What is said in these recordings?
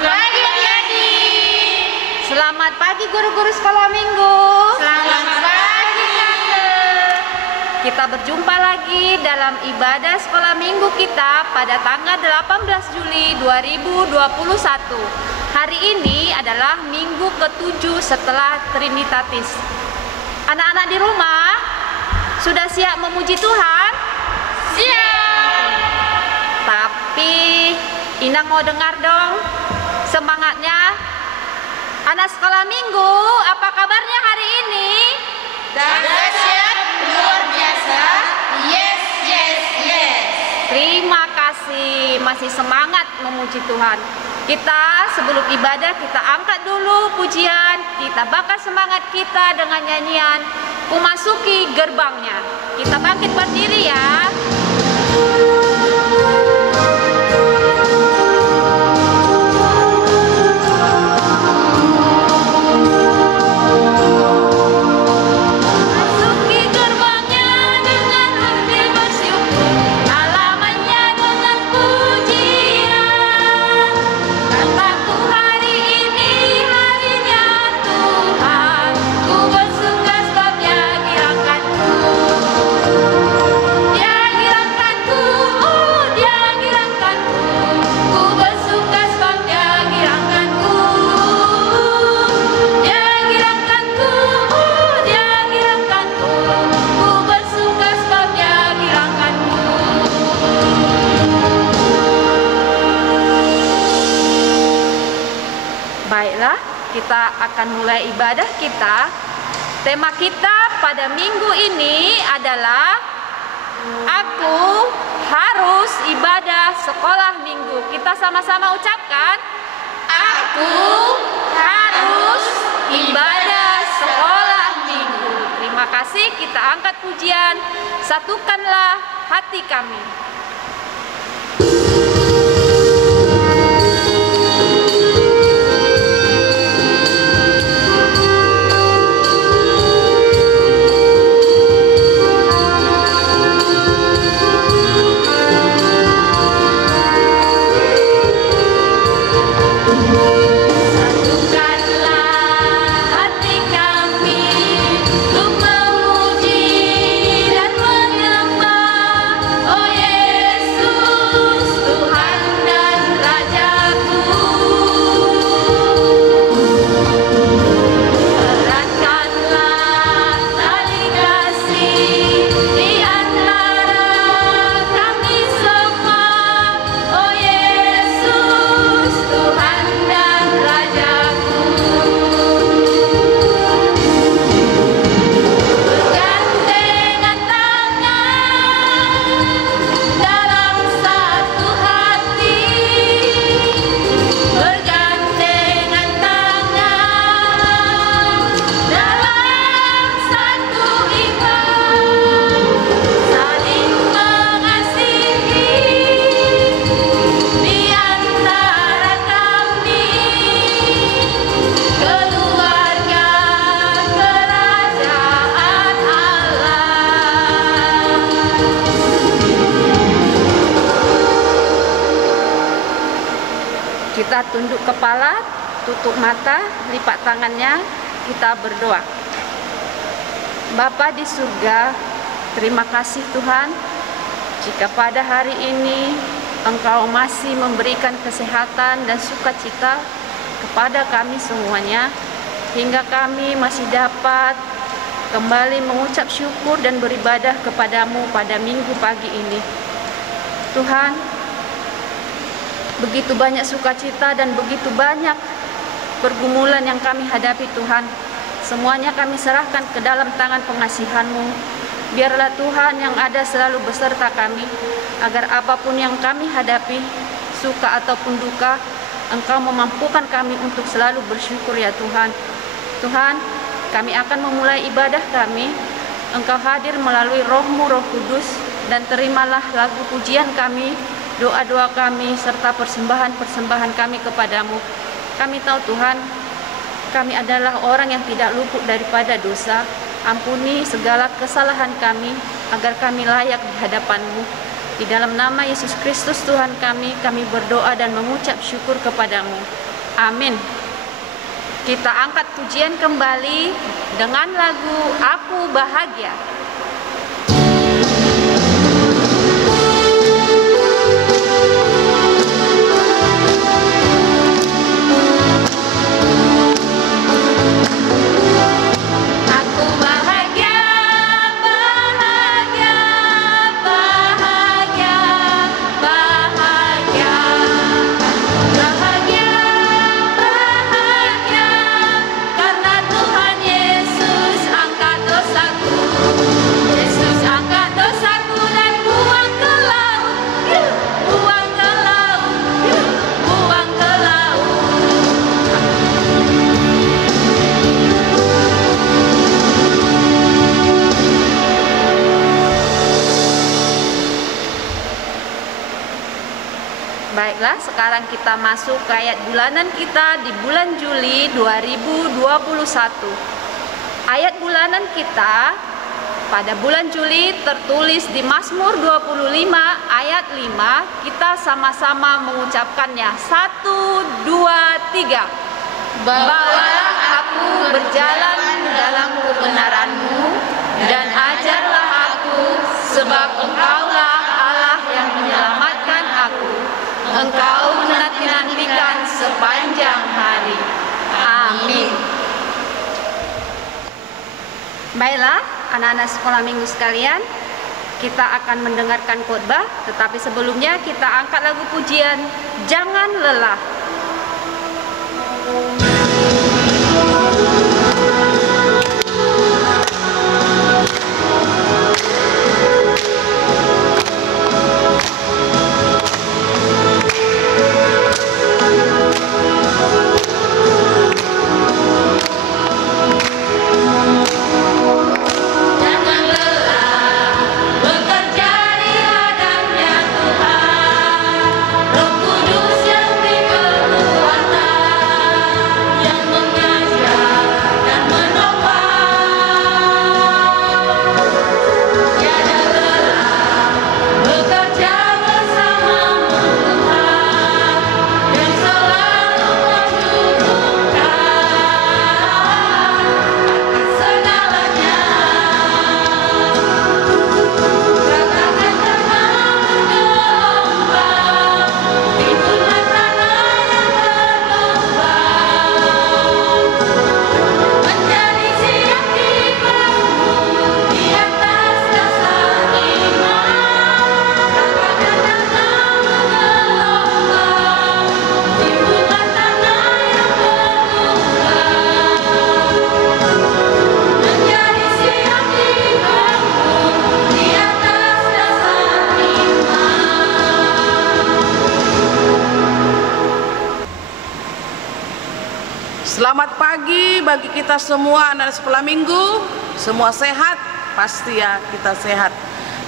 Selamat pagi adik. Selamat pagi guru-guru sekolah minggu. Selamat pagi Tante. Kita berjumpa lagi dalam ibadah sekolah minggu kita pada tanggal 18 Juli 2021. Hari ini adalah minggu ke-7 setelah Trinitatis. Anak-anak di rumah sudah siap memuji Tuhan? Siap. Tapi Inang mau dengar dong semangatnya. Anak sekolah minggu, apa kabarnya hari ini? Dahsyat, luar biasa. Yes, yes, yes. Terima kasih, masih semangat memuji Tuhan. Kita sebelum ibadah kita angkat dulu pujian, kita bakar semangat kita dengan nyanyian Memasuki Gerbangnya. Kita bangkit berdiri ya. Baiklah, kita akan mulai ibadah kita. Tema kita pada minggu ini adalah Aku harus ibadah sekolah minggu. Kita sama-sama ucapkan, Aku harus ibadah sekolah minggu. Terima kasih, kita angkat pujian. Satukanlah hati kami. Kita tunduk kepala, tutup mata, lipat tangannya, kita berdoa. Bapa di surga, terima kasih Tuhan, jika pada hari ini Engkau masih memberikan kesehatan dan sukacita kepada kami semuanya, hingga kami masih dapat kembali mengucap syukur dan beribadah kepadamu pada minggu pagi ini. Tuhan, begitu banyak sukacita dan begitu banyak pergumulan yang kami hadapi Tuhan. Semuanya kami serahkan ke dalam tangan pengasihan-Mu. Biarlah Tuhan yang ada selalu beserta kami, agar apapun yang kami hadapi, suka ataupun duka, Engkau memampukan kami untuk selalu bersyukur ya Tuhan. Tuhan, kami akan memulai ibadah kami. Engkau hadir melalui Roh-Mu, Roh Kudus, dan terimalah lagu pujian kami, doa-doa kami, serta persembahan-persembahan kami kepadamu. Kami tahu Tuhan, kami adalah orang yang tidak luput daripada dosa. Ampuni segala kesalahan kami, agar kami layak di hadapan-Mu. Di dalam nama Yesus Kristus Tuhan kami berdoa dan mengucap syukur kepadamu. Amin. Kita angkat pujian kembali dengan lagu Aku Bahagia. Baiklah, sekarang kita masuk ke ayat bulanan kita di bulan Juli 2021. Ayat bulanan kita pada bulan Juli tertulis di Mazmur 25 ayat 5. Kita sama-sama mengucapkannya. 1, 2, 3. Bawalah aku berjalan dalam kebenaran-Mu dan ajarlah aku, sebab Engkaulah Allah yang menyelamatkan aku. Engkau menanti-nantikan sepanjang hari. Amin. Baiklah, anak-anak sekolah minggu sekalian, kita akan mendengarkan khotbah, tetapi sebelumnya kita angkat lagu pujian Jangan Lelah. Selamat pagi bagi kita semua anak sekolah minggu. Semua sehat? Pasti ya, kita sehat.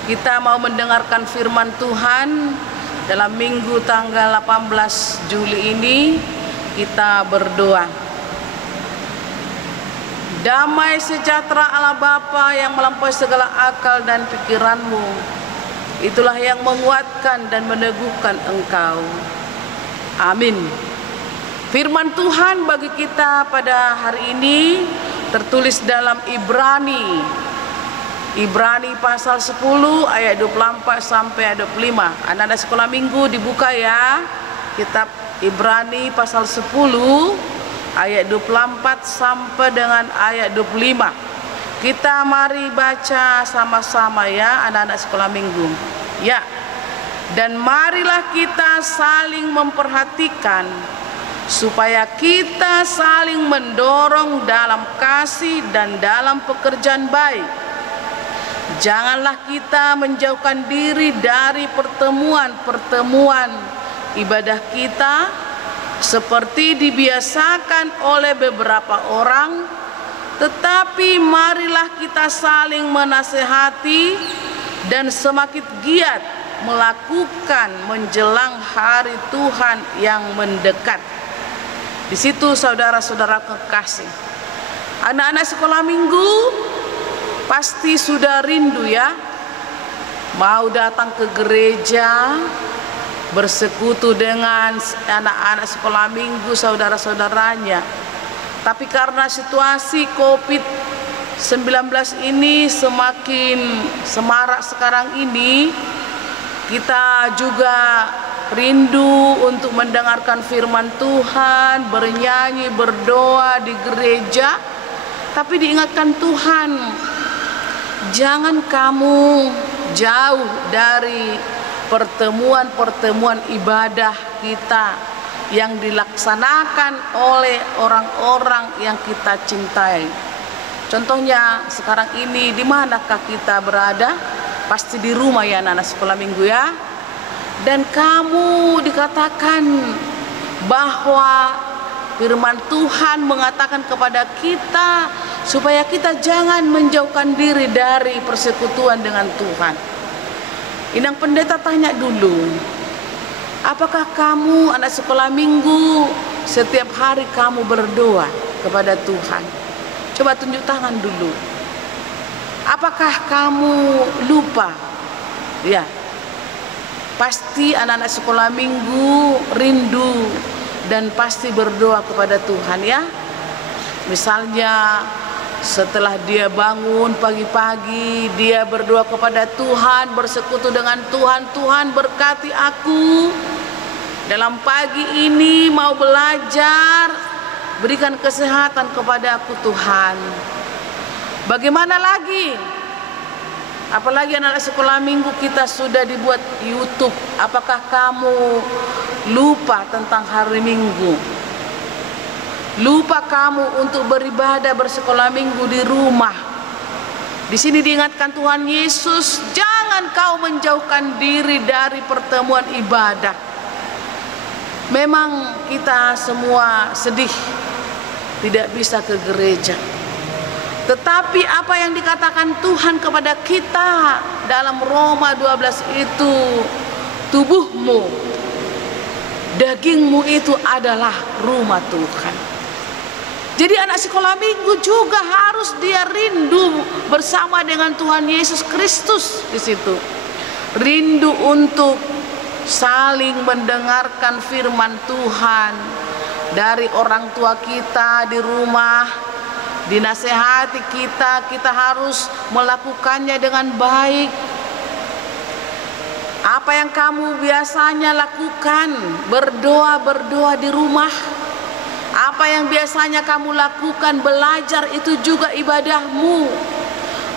Kita mau mendengarkan firman Tuhan dalam minggu tanggal 18 Juli ini. Kita berdoa. Damai sejahtera Allah Bapa yang melampaui segala akal dan pikiranmu, itulah yang menguatkan dan meneguhkan engkau. Amin. Firman Tuhan bagi kita pada hari ini tertulis dalam Ibrani pasal 10 ayat 24 sampai 25. Anak-anak sekolah minggu dibuka ya. Kitab Ibrani pasal 10 ayat 24 sampai dengan ayat 25. Kita mari baca sama-sama ya anak-anak sekolah minggu. Ya. Dan marilah kita saling memperhatikan supaya kita saling mendorong dalam kasih dan dalam pekerjaan baik. Janganlah kita menjauhkan diri dari pertemuan-pertemuan ibadah kita seperti dibiasakan oleh beberapa orang, tetapi marilah kita saling menasehati dan semakin giat melakukan menjelang hari Tuhan yang mendekat. Di situ saudara-saudara kekasih, anak-anak sekolah minggu pasti sudah rindu ya, mau datang ke gereja, bersekutu dengan anak-anak sekolah minggu, saudara-saudaranya. Tapi karena situasi COVID-19 ini semakin semarak sekarang ini, kita juga rindu untuk mendengarkan firman Tuhan, bernyanyi, berdoa di gereja. Tapi diingatkan Tuhan, jangan kamu jauh dari pertemuan-pertemuan ibadah kita yang dilaksanakan oleh orang-orang yang kita cintai. Contohnya sekarang ini di manakah kita berada? Pasti di rumah ya anak-anak sekolah minggu ya. Dan kamu dikatakan bahwa firman Tuhan mengatakan kepada kita supaya kita jangan menjauhkan diri dari persekutuan dengan Tuhan. Inang pendeta tanya dulu, apakah kamu anak sekolah minggu setiap hari kamu berdoa kepada Tuhan? Coba tunjuk tangan dulu. Apakah kamu lupa? Ya. Pasti anak-anak sekolah minggu rindu dan pasti berdoa kepada Tuhan ya. Misalnya setelah dia bangun pagi-pagi, dia berdoa kepada Tuhan, bersekutu dengan Tuhan. Tuhan berkati aku dalam pagi ini, mau belajar, berikan kesehatan kepada aku Tuhan. Bagaimana lagi? Apalagi anak-anak sekolah minggu kita sudah dibuat YouTube. Apakah kamu lupa tentang hari Minggu? Lupa kamu untuk beribadah bersekolah minggu di rumah? Di sini diingatkan Tuhan Yesus, jangan kau menjauhkan diri dari pertemuan ibadah. Memang kita semua sedih tidak bisa ke gereja. Tetapi apa yang dikatakan Tuhan kepada kita dalam Roma 12 itu, tubuhmu, dagingmu itu adalah rumah Tuhan. Jadi anak sekolah minggu juga harus dia rindu bersama dengan Tuhan Yesus Kristus di situ. Rindu untuk saling mendengarkan firman Tuhan dari orang tua kita di rumah. Dinasehati kita harus melakukannya dengan baik. Apa yang kamu biasanya lakukan? Berdoa di rumah. Apa yang biasanya kamu lakukan? Belajar, itu juga ibadahmu.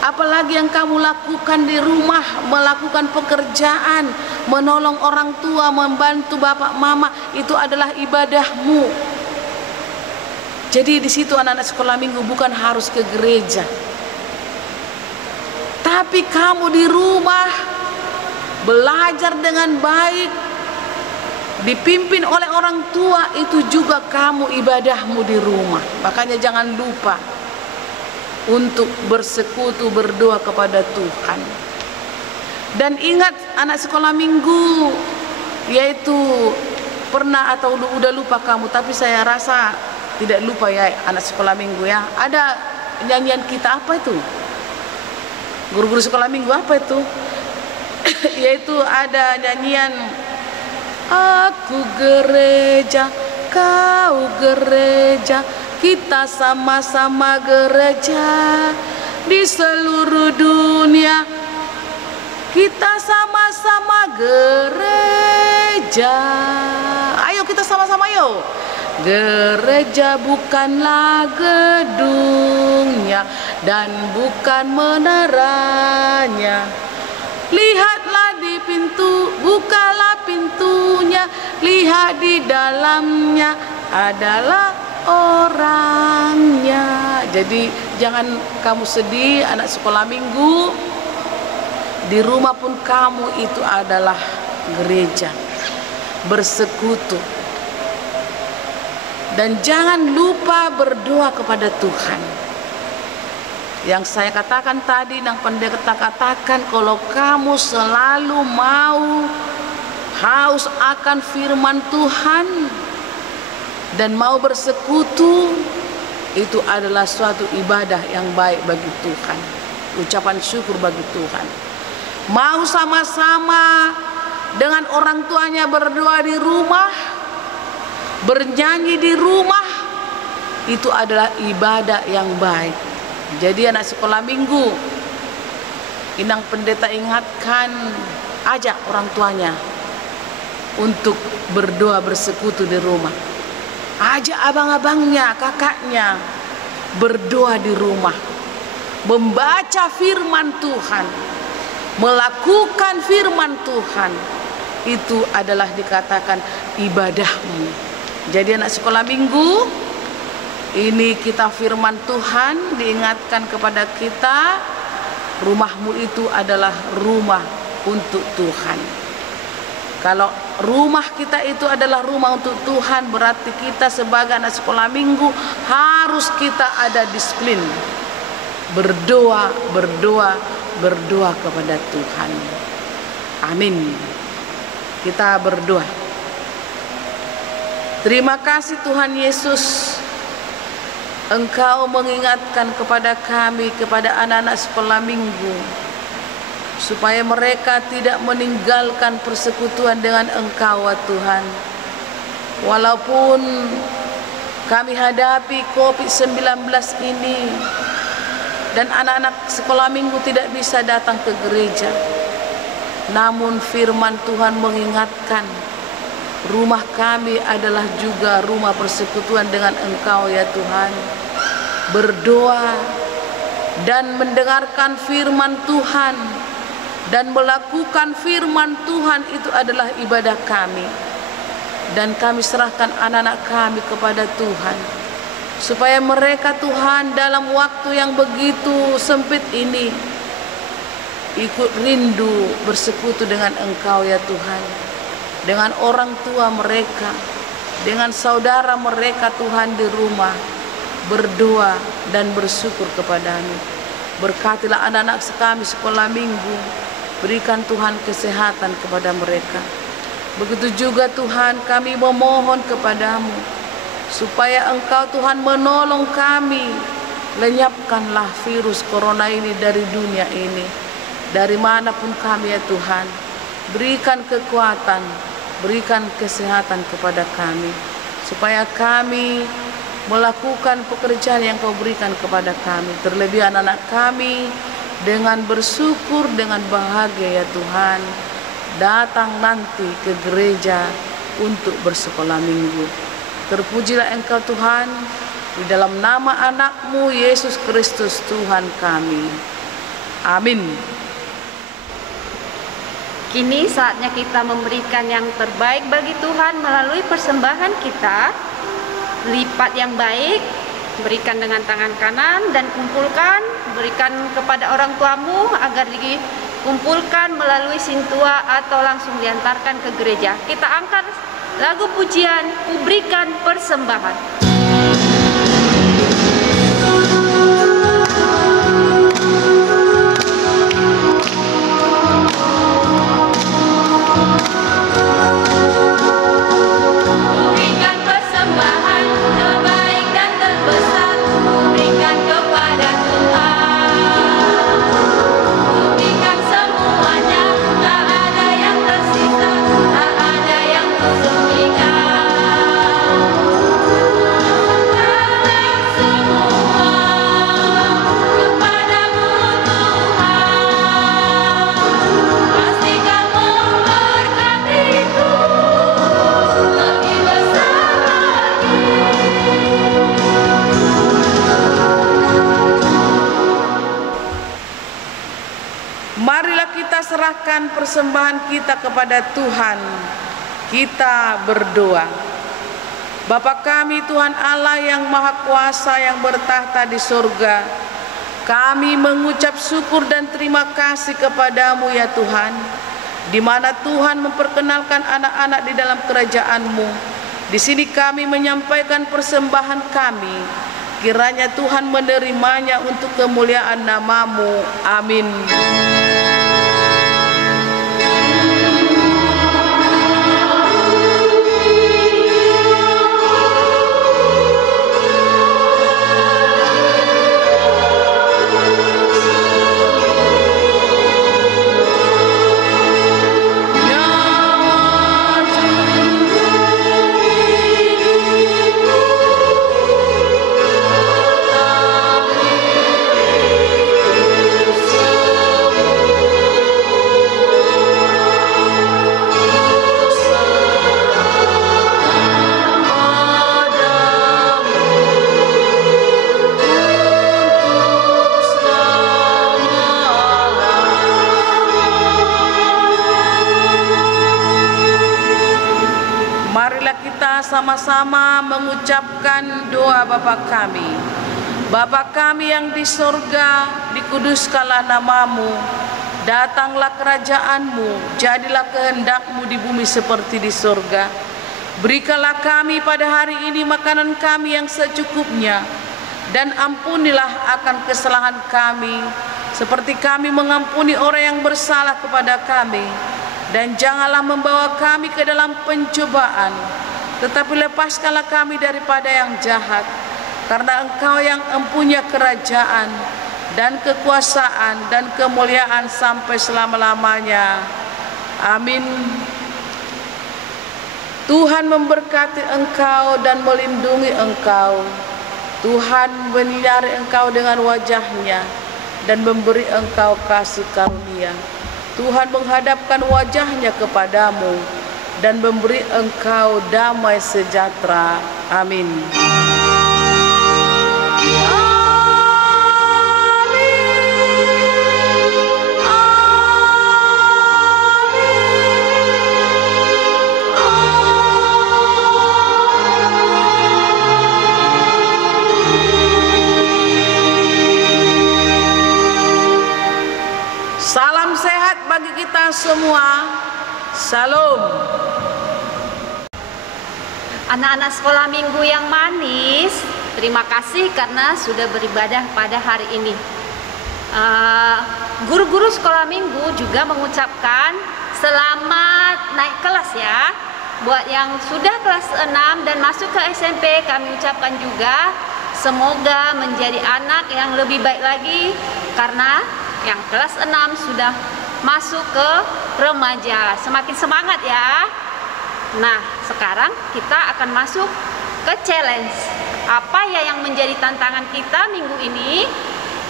Apalagi yang kamu lakukan di rumah, melakukan pekerjaan, menolong orang tua, membantu bapak mama, itu adalah ibadahmu. Jadi di situ anak-anak sekolah minggu bukan harus ke gereja. Tapi kamu di rumah belajar dengan baik, dipimpin oleh orang tua, itu juga kamu ibadahmu di rumah. Makanya jangan lupa untuk bersekutu, berdoa kepada Tuhan. Dan ingat anak sekolah minggu, yaitu pernah atau udah lupa kamu, tapi saya rasa tidak lupa ya anak sekolah minggu ya. Ada nyanyian kita apa itu? Guru-guru sekolah minggu apa itu? Yaitu ada nyanyian, aku gereja, kau gereja, kita sama-sama gereja di seluruh dunia. Kita sama-sama gereja. Ayo kita sama-sama yuk. Gereja bukanlah gedungnya dan bukan menaranya. Lihatlah di pintu, bukalah pintunya. Lihat di dalamnya adalah orangnya. Jadi jangan kamu sedih anak sekolah minggu. Di rumah pun kamu itu adalah gereja, bersekutu. Dan jangan lupa berdoa kepada Tuhan. Yang saya katakan tadi, yang pendeta katakan, kalau kamu selalu mau haus akan firman Tuhan dan mau bersekutu, itu adalah suatu ibadah yang baik bagi Tuhan. Ucapan syukur bagi Tuhan. Mau sama-sama dengan orang tuanya berdoa di rumah, bernyanyi di rumah, itu adalah ibadah yang baik. Jadi anak sekolah minggu, Inang Pendeta ingatkan, ajak orang tuanya untuk berdoa bersekutu di rumah. Ajak abang-abangnya, kakaknya berdoa di rumah, membaca firman Tuhan, melakukan firman Tuhan. Itu adalah dikatakan ibadahmu. Jadi anak sekolah minggu, ini kita firman Tuhan diingatkan kepada kita, rumahmu itu adalah rumah untuk Tuhan. Kalau rumah kita itu adalah rumah untuk Tuhan, berarti kita sebagai anak sekolah minggu harus kita ada disiplin. Berdoa kepada Tuhan. Amin. Kita berdoa. Terima kasih Tuhan Yesus, Engkau mengingatkan kepada kami, kepada anak-anak sekolah minggu, supaya mereka tidak meninggalkan persekutuan dengan Engkau, Tuhan. Walaupun kami hadapi COVID-19 ini, dan anak-anak sekolah minggu tidak bisa datang ke gereja, namun firman Tuhan mengingatkan, rumah kami adalah juga rumah persekutuan dengan Engkau ya Tuhan. Berdoa dan mendengarkan firman Tuhan dan melakukan firman Tuhan itu adalah ibadah kami. Dan kami serahkan anak-anak kami kepada Tuhan, supaya mereka Tuhan dalam waktu yang begitu sempit ini ikut rindu bersekutu dengan Engkau ya Tuhan, dengan orang tua mereka, dengan saudara mereka Tuhan di rumah, berdoa dan bersyukur kepadamu. Berkatilah anak-anak kami sekolah minggu, berikan Tuhan kesehatan kepada mereka. Begitu juga Tuhan kami memohon kepadamu, supaya Engkau Tuhan menolong kami, lenyapkanlah virus corona ini dari dunia ini. Dari manapun kami ya Tuhan, berikan kekuatan, berikan kesehatan kepada kami, supaya kami melakukan pekerjaan yang Kau berikan kepada kami. Terlebih anak-anak kami dengan bersyukur, dengan bahagia ya Tuhan, datang nanti ke gereja untuk bersekolah minggu. Terpujilah Engkau Tuhan, di dalam nama anak-Mu Yesus Kristus Tuhan kami. Amin. Kini saatnya kita memberikan yang terbaik bagi Tuhan melalui persembahan kita. Lipat yang baik, berikan dengan tangan kanan dan kumpulkan, berikan kepada orang tuamu agar dikumpulkan melalui sintua atau langsung diantarkan ke gereja. Kita angkat lagu pujian, Ku Berikan Persembahan. Marilah kita serahkan persembahan kita kepada Tuhan. Kita berdoa. Bapa kami Tuhan Allah yang Maha Kuasa yang bertahta di surga, kami mengucap syukur dan terima kasih kepadamu ya Tuhan, di mana Tuhan memperkenalkan anak-anak di dalam kerajaan-Mu. Di sini kami menyampaikan persembahan kami. Kiranya Tuhan menerimanya untuk kemuliaan nama-Mu. Amin. Ya bersama-sama mengucapkan doa Bapa kami. Bapa kami yang di sorga, dikuduskanlah namamu. Datanglah kerajaanmu, jadilah kehendakmu di bumi seperti di sorga. Berikanlah kami pada hari ini makanan kami yang secukupnya, dan ampunilah akan kesalahan kami, seperti kami mengampuni orang yang bersalah kepada kami. Dan janganlah membawa kami ke dalam pencobaan, tetapi lepaskanlah kami daripada yang jahat. Karena Engkau yang empunya kerajaan dan kekuasaan dan kemuliaan sampai selama-lamanya. Amin. Tuhan memberkati engkau dan melindungi engkau. Tuhan menyinari engkau dengan wajah-Nya dan memberi engkau kasih karunia. Tuhan menghadapkan wajah-Nya kepadamu dan memberi engkau damai sejahtera. Amin. Salam sehat bagi kita semua. Salam. Anak-anak sekolah minggu yang manis, terima kasih karena sudah beribadah pada hari ini. Guru-guru sekolah minggu juga mengucapkan selamat naik kelas ya. Buat yang sudah kelas 6 dan masuk ke SMP, kami ucapkan juga semoga menjadi anak yang lebih baik lagi, karena yang kelas 6 sudah masuk ke remaja. Semakin semangat ya. Nah, sekarang kita akan masuk ke challenge. Apa ya yang menjadi tantangan kita minggu ini?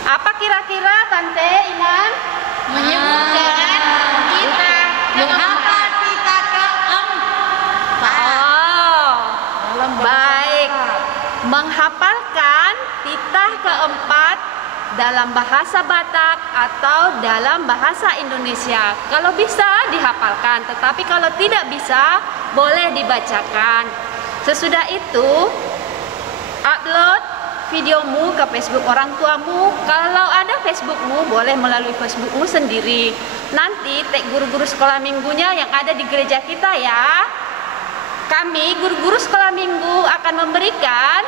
Apa kira-kira Tante Iman? Menyebutkan kita menghafal kita keempat. Oh, baik. Menghafalkan titah keempat dalam bahasa Batak atau dalam bahasa Indonesia. Kalau bisa dihafalkan, tetapi kalau tidak bisa boleh dibacakan. Sesudah itu upload videomu ke Facebook orang tuamu. Kalau ada Facebookmu, boleh melalui Facebookmu sendiri. Nanti tag guru-guru sekolah minggunya yang ada di gereja kita ya. Kami guru-guru sekolah minggu akan memberikan